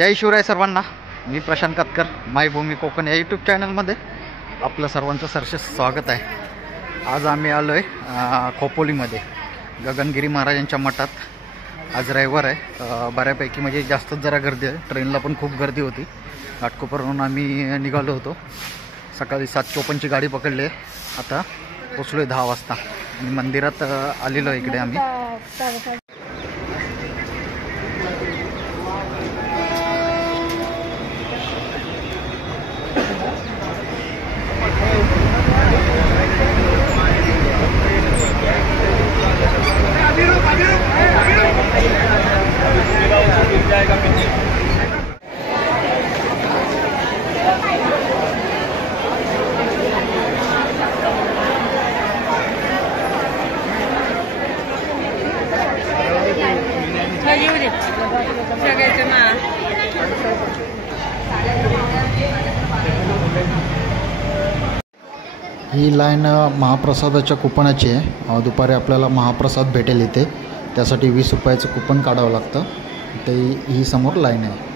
जय शिवराय सर्वांना. मी प्रशांत कातकर, मायभूमी कोकण या यूट्यूब चॅनलमध्ये आपलं सर्वांचं सरसेस स्वागत आहे. आज आम्ही आलो आहे खोपोलीमध्ये गगनगिरी महाराजांच्या मठात. आज रविवार आहे, बऱ्यापैकी म्हणजे जास्तच जरा गर्दी आहे. ट्रेनला पण खूप गर्दी होती. घाटकोपरहून आम्ही निघालो होतो. सकाळी 7:54ची गाडी पकडली आहे. आता पोचलो आहे 10 वाजता आणि मंदिरात आलेलो इकडे आम्ही. ही लाईन महाप्रसादाच्या कुपनाची आहे. दुपारी आपल्याला महाप्रसाद भेटेल इथे, त्यासाठी 20 रुपयाचं कुपन काढावं लागतं. ते ही समोर लाईन आहे.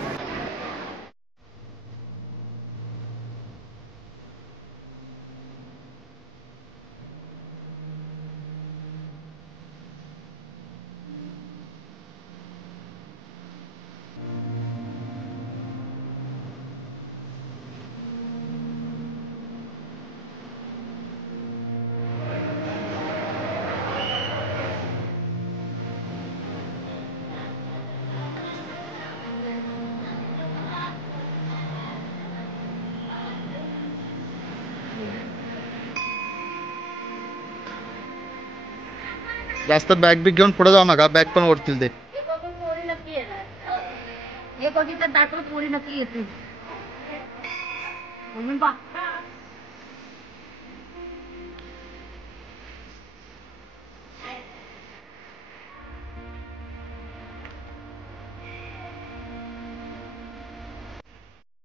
जास्त बॅग बिग घेऊन पुढे जाऊ नका, बॅग पण ओढतील ते.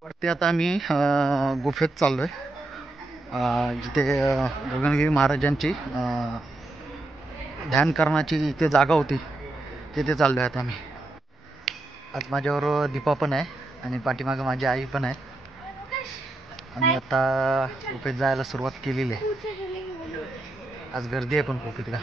वरती आता आम्ही गुफेत चाललोय, जिथे गगनगिरी महाराजांची ध्यान करण्याची इथे जागा होती, तिथे चाललोय आता आम्ही. आज माझ्याबरोबर दीपा पण आहे आणि पाठीमागे माझी आई पण आहे. आम्ही आता गुफेत जायला सुरुवात केलेली आहे. आज गर्दी आहे पण खूप इथं.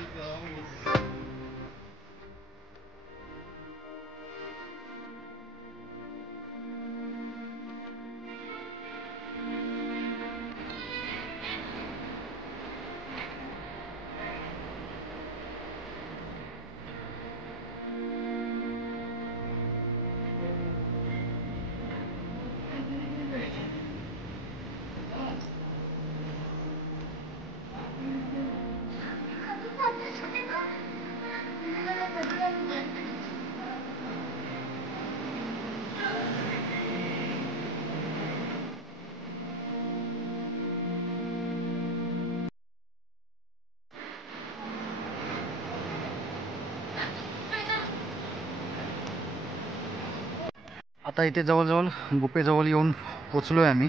आता इथे जवळजवळ गुफेजवळ येऊन पोचलो आहे आम्ही.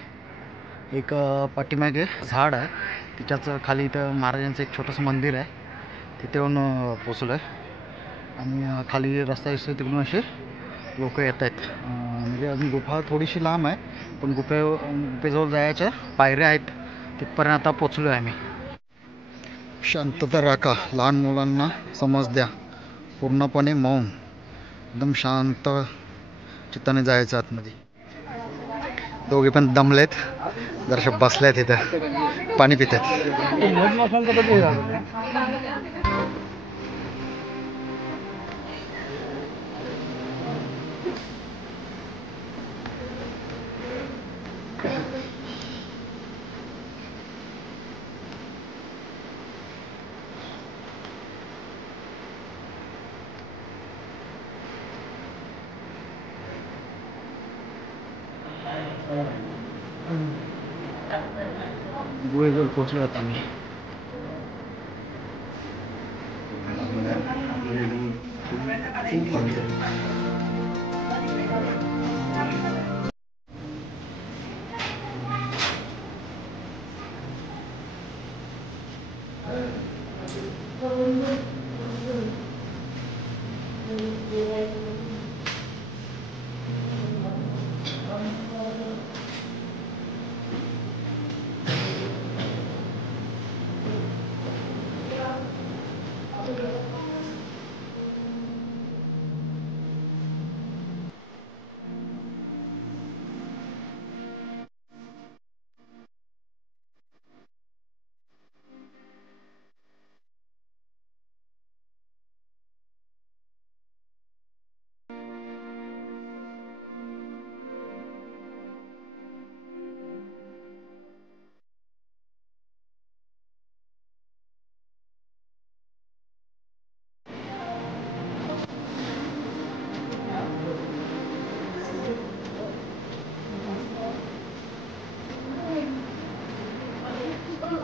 एक पाठीमागे झाड आहे, तिच्याच खाली इथं महाराजांचं एक छोटंसं मंदिर आहे. तिथे येऊन पोचलो आहे आणि खाली रस्ता दिसतो, तिकडून असे लोक येत आहेत. म्हणजे अजून गुफा थोडीशी लांब आहे, पण गुफेजवळ जायच्या पायऱ्या आहेत. तिथपर्यंत आता पोचलो आहे आम्ही. शांतता राखा, लहान मुलांना समज द्या, पूर्णपणे मौन, एकदम शांत चित्ताने जायचं आतमध्ये. दोघे पण दमलेत, जराशा बसल्यात इथं, पाणी पितात. गुहेजवळ पोचलो आता आम्ही.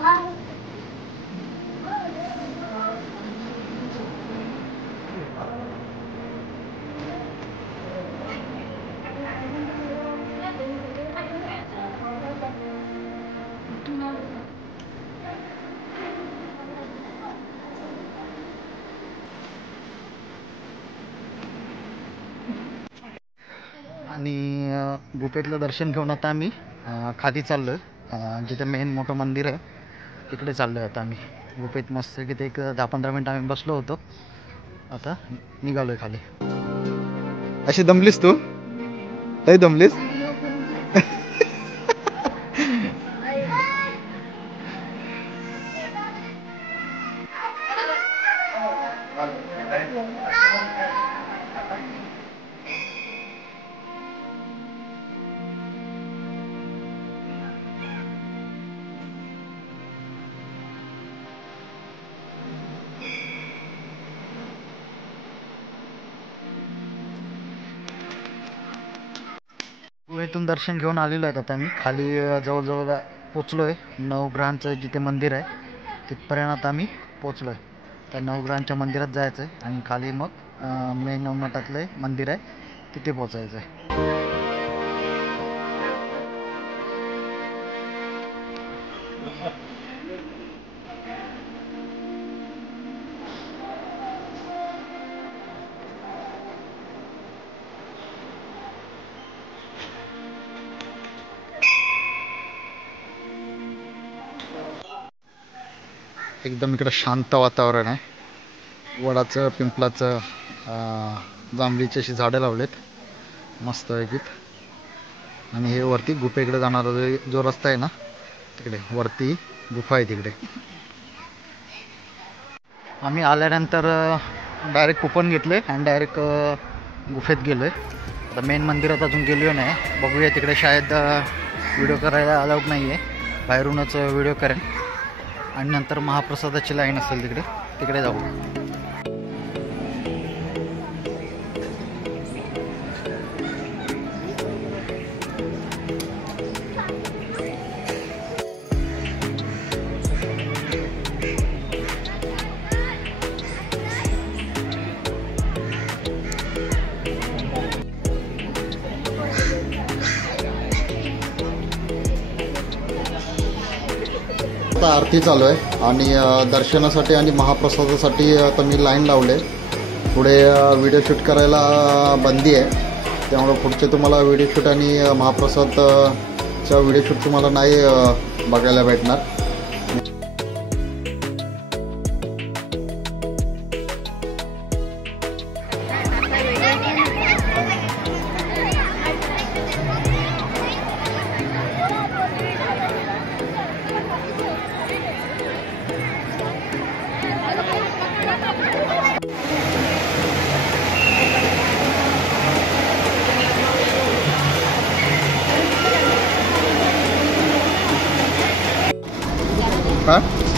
आणि गुफेतलं दर्शन घेऊन आता आम्ही खाली चाललो आहे, जिथे मेन मोठं मंदिर आहे तिकडे चाललो आहे आता आम्ही. गुफेत मस्त किती एक 10-15 मिनटं आम्ही बसलो होतो, आता निघालो आहे खाली. अशी दमलीस तू? लई दमलीस? गुहेतून दर्शन घेऊन आलेलो आहेत आता मी खाली. जवळजवळ पोचलो आहे. नवग्रहांचं जिथे मंदिर आहे तिथपर्यंत आता आम्ही पोचलो आहे. त्या नवग्रहांच्या मंदिरात जायचं आहे आणि खाली मग मेन मठातलं मंदिर आहे तिथे पोचायचं आहे. एकदम इकडं शांत वातावरण आहे. वडाचं, पिंपलाचं, जांभळीची अशी झाडं लावलेत मस्त पैकीत. आणि हे वरती गुफेकडे जाणारा जो रस्ता आहे ना, तिकडे वरती गुफा आहे तिकडे. आम्ही आल्यानंतर डायरेक्ट कुपन घेतले आणि डायरेक्ट गुफेत गेलो आहे. आता मेन मंदिरात अजून गेलो नाही. बघूया तिकडे शायद व्हिडिओ करायला अलाउड नाही आहे, बाहेरूनच व्हिडिओ करेन. आणि नंतर महाप्रसादाची लाईन असेल तिकडे जाऊ. आता आरती चालू आहे आणि दर्शनासाठी आणि महाप्रसादासाठी आता मी लाईन लावले. पुढे व्हिडिओ शूट करायला बंदी आहे, त्यामुळे पुढचे तुम्हाला व्हिडिओ शूट आणि महाप्रसादचा व्हिडिओ शूट तुम्हाला नाही बघायला भेटणार. Huh?